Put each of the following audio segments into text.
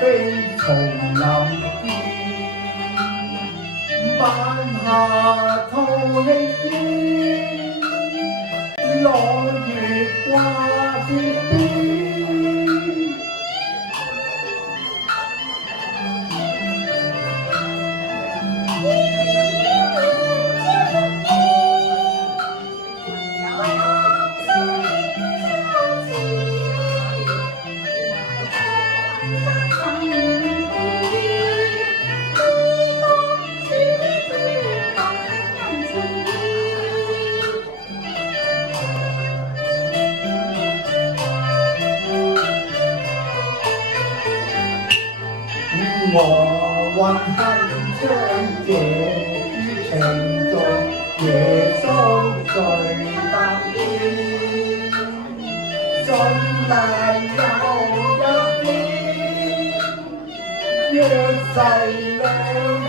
飛松林邊，晚霞吐氣煙，落月掛鐵邊。我運恨將這情重耶穌最得意，信賴有一邊，若世兩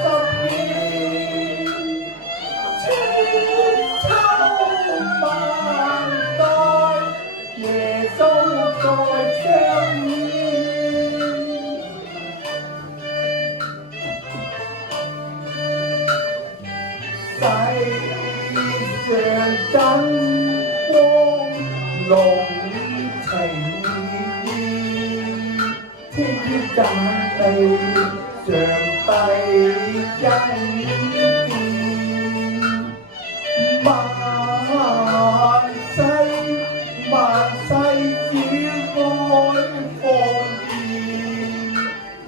心邊，千秋萬代，耶穌在相依。世上真光濃情意，天天讚美上帝恩典。萬世只愛放電，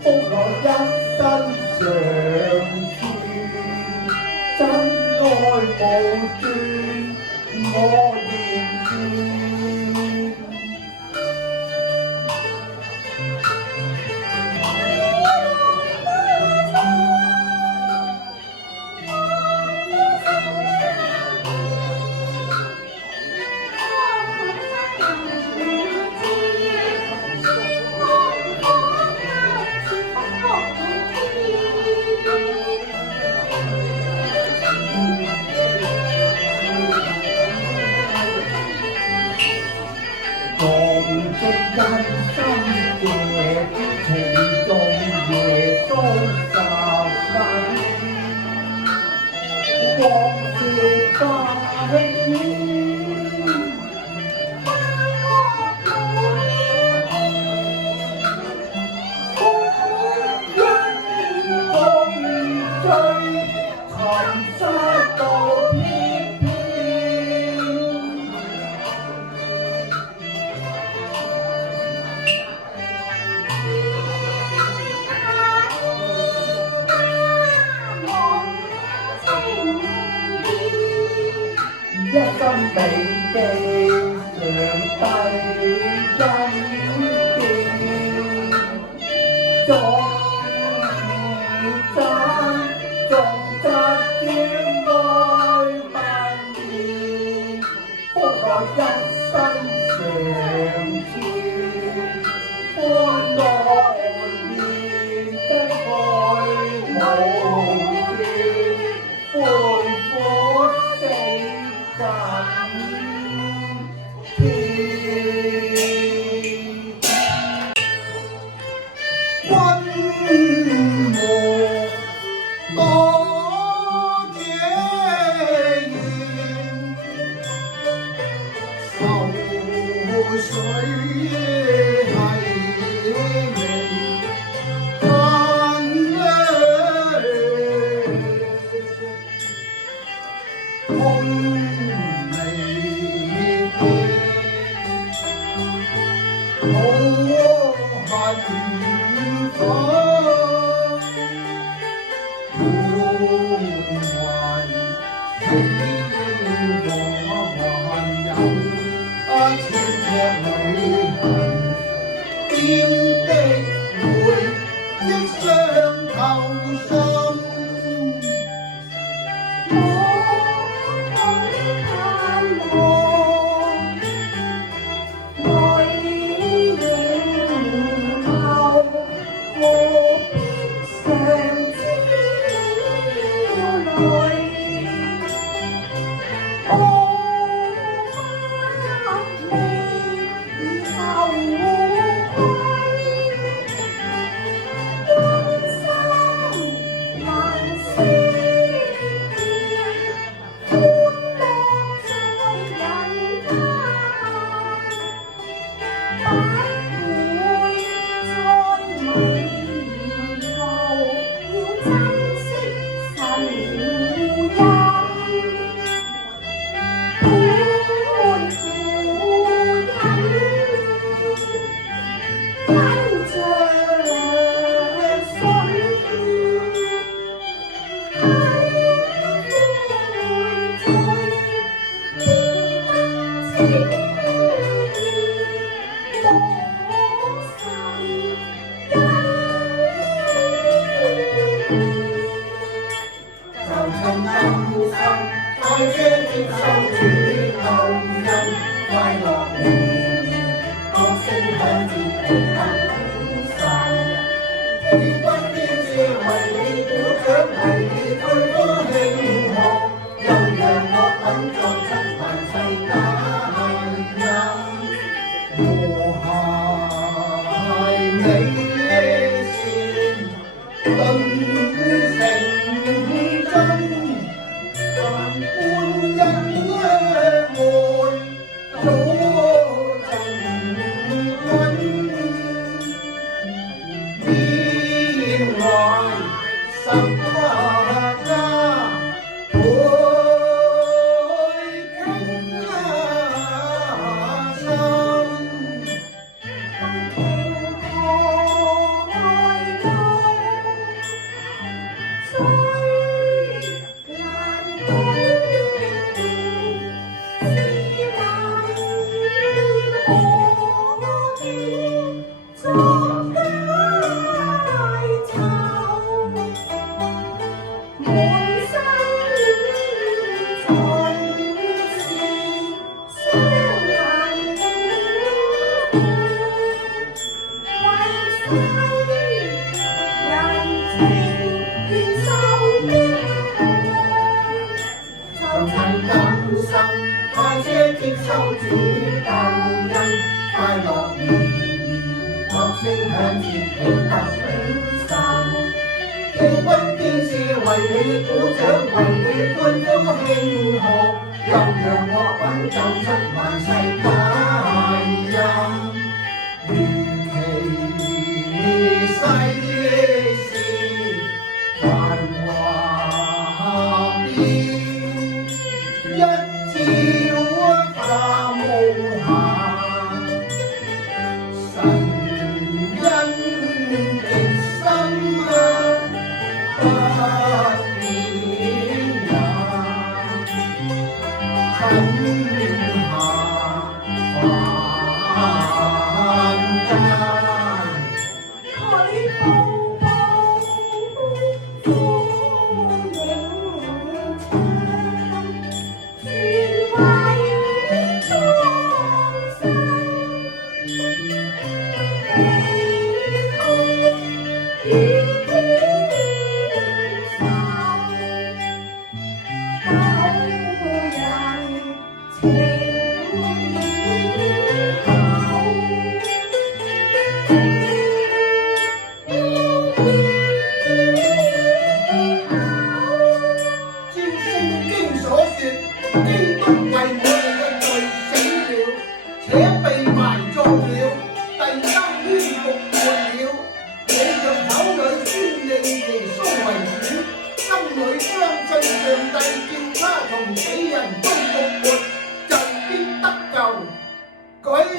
福來一生常真愛無斷，我願見。共積人生嘅情重耶穌十分，往事化輕一心銘記上帝恩典，重讚點愛萬年，福來一生常存，歡樂年的愛無斷，悔苦死天君天使為你鼓掌，為你歡呼慶賀，又讓我品嘗出萬世佳音。和諧美善頓成真，萬般恩愛早盡溫。邊懷十八家，倍傾心。快些接受主救恩，快樂而樂聲響徹起得永生。天君天使為你鼓掌，為你歡呼慶賀，又讓我品奏出萬世佳音。如其世事繁華變，一朝化無瑕，神恩極深不變也。春夏繁間，佢步步歡迎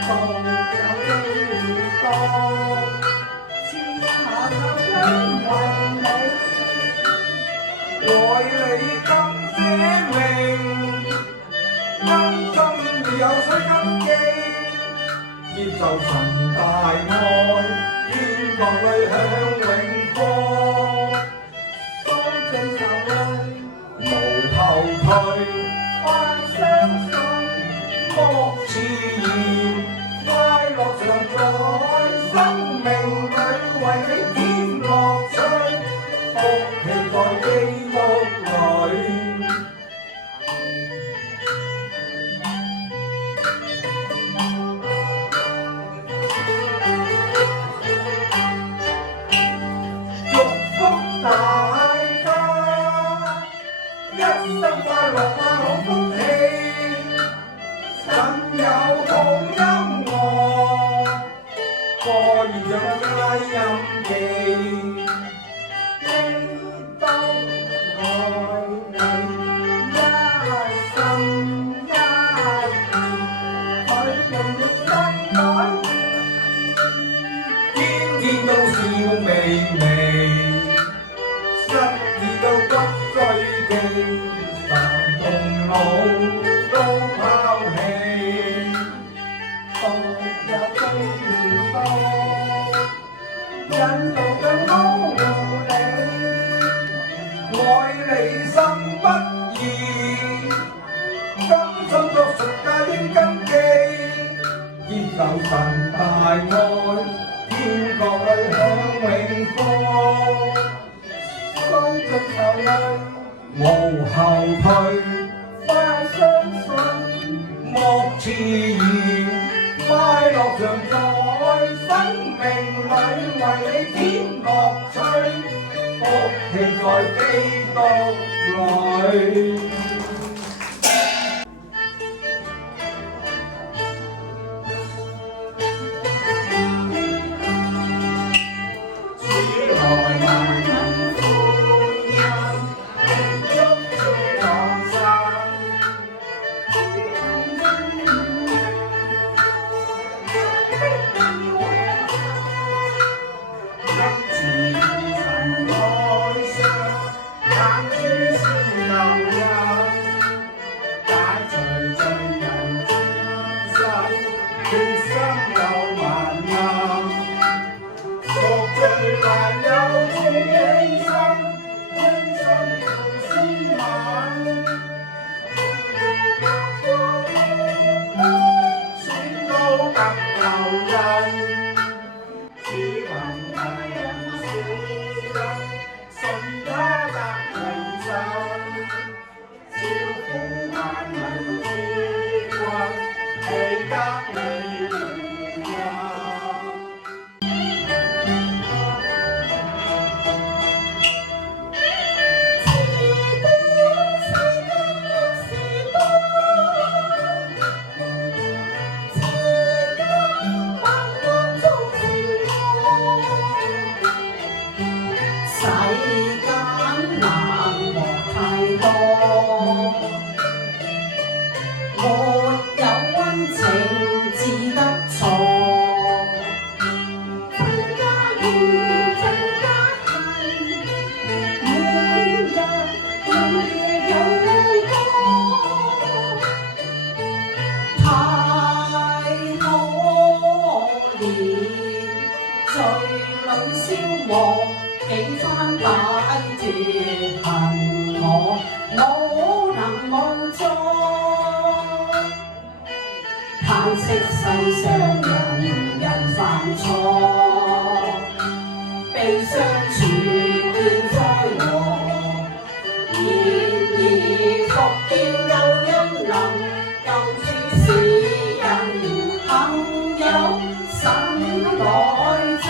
唱。啱心已有水根基，接受神大愛，天國裏享永福，當盡受惠，無後退，快相信，莫遲疑，快樂常在，生命裏為你添樂趣，福氣在基督裏。一生快樂好福氣，神有好音樂，歌兒像佳音記，基督愛你一心一意，佢用力真改變，天天都笑微微，失意到骨髓記。神同老都拋棄，獨有機會多，引導更保護你，愛你心不移，甘心作屬家的根基，接受神大愛，天國裏享永福，當盡受累。無後退，快相信，莫遲疑，快樂常在，生命裏為你添樂趣，福氣在基督裏。幾番擺脫憑我無能無助，嘆息世上人犯錯，悲傷處見災禍，然而復見救恩能救主使人幸有神來助。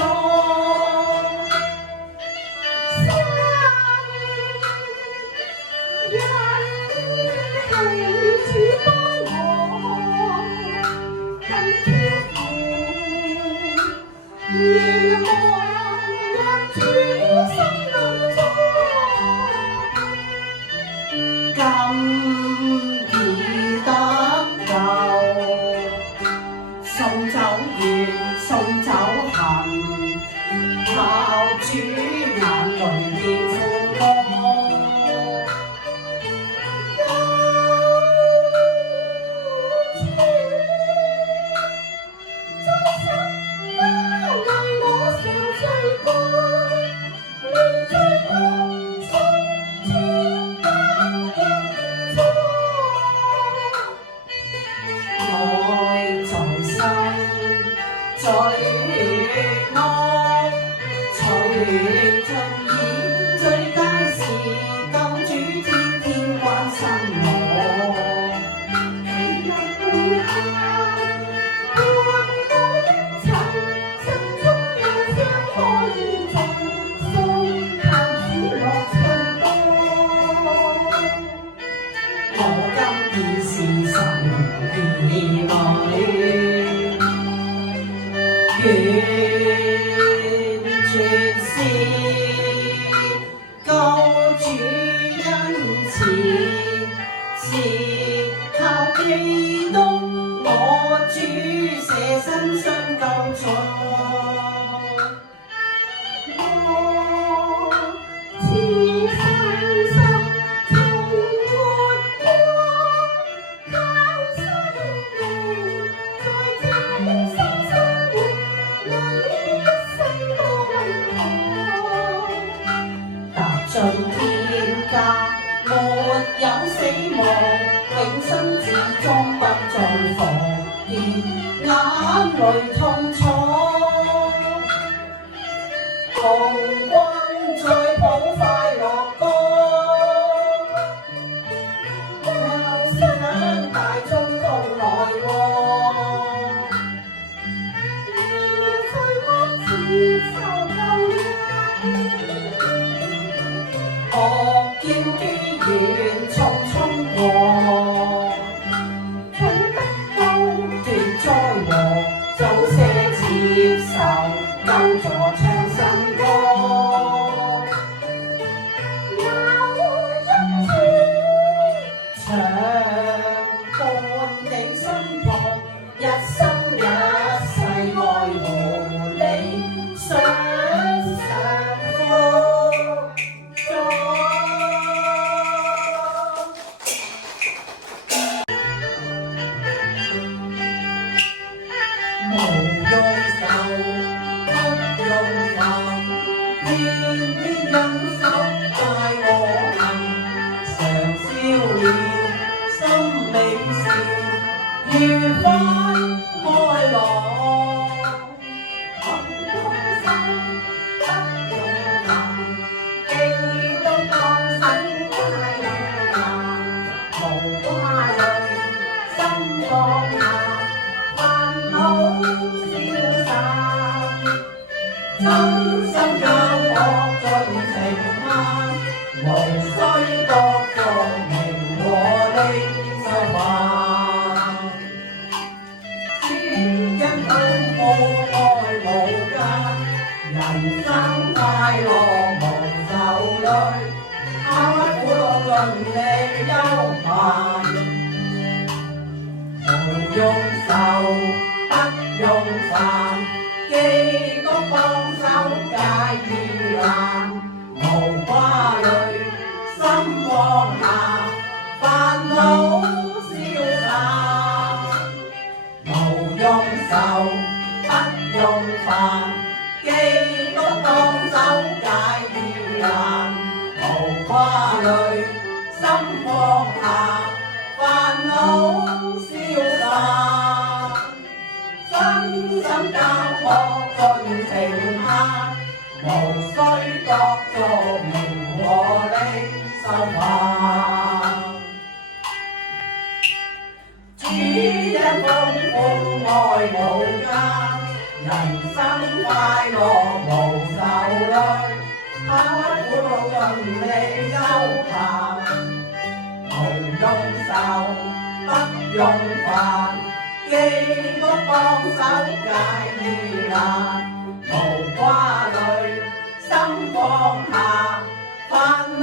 基督我主捨身相救助。進天家，沒有死亡，永生至終不再防見眼淚痛楚。紅軍再譜快樂歌，有想大中共來禍。學劍機緣匆匆過，總得到斷災禍，早些接受救助唱新歌。有一天長伴你身旁，一生一世愛護你，想無用愁，不用煩，願你忍手帶我行，常笑臉，心美善，愉快開朗。不用手，不用煩，記得當身快樂行，無掛慮，心放下。真心交惡盡情限，無需各作名和利受煩。只因愛無間，人生快樂無愁慮，他苦樂盡你憂煩。無用愁，不用煩，基督幫手解疑難，無掛慮，心放下，煩惱消散。無用愁，不用煩，基督幫手解疑難，無掛慮，心放下，煩惱消散。真心交惡盡情限，無需各作名和利受煩。主因豐富愛無間，人生快樂無愁慮，他苦惱盡你憂煩。無用愁，不用煩，基督幫手解疑難，無掛慮，心放下，煩惱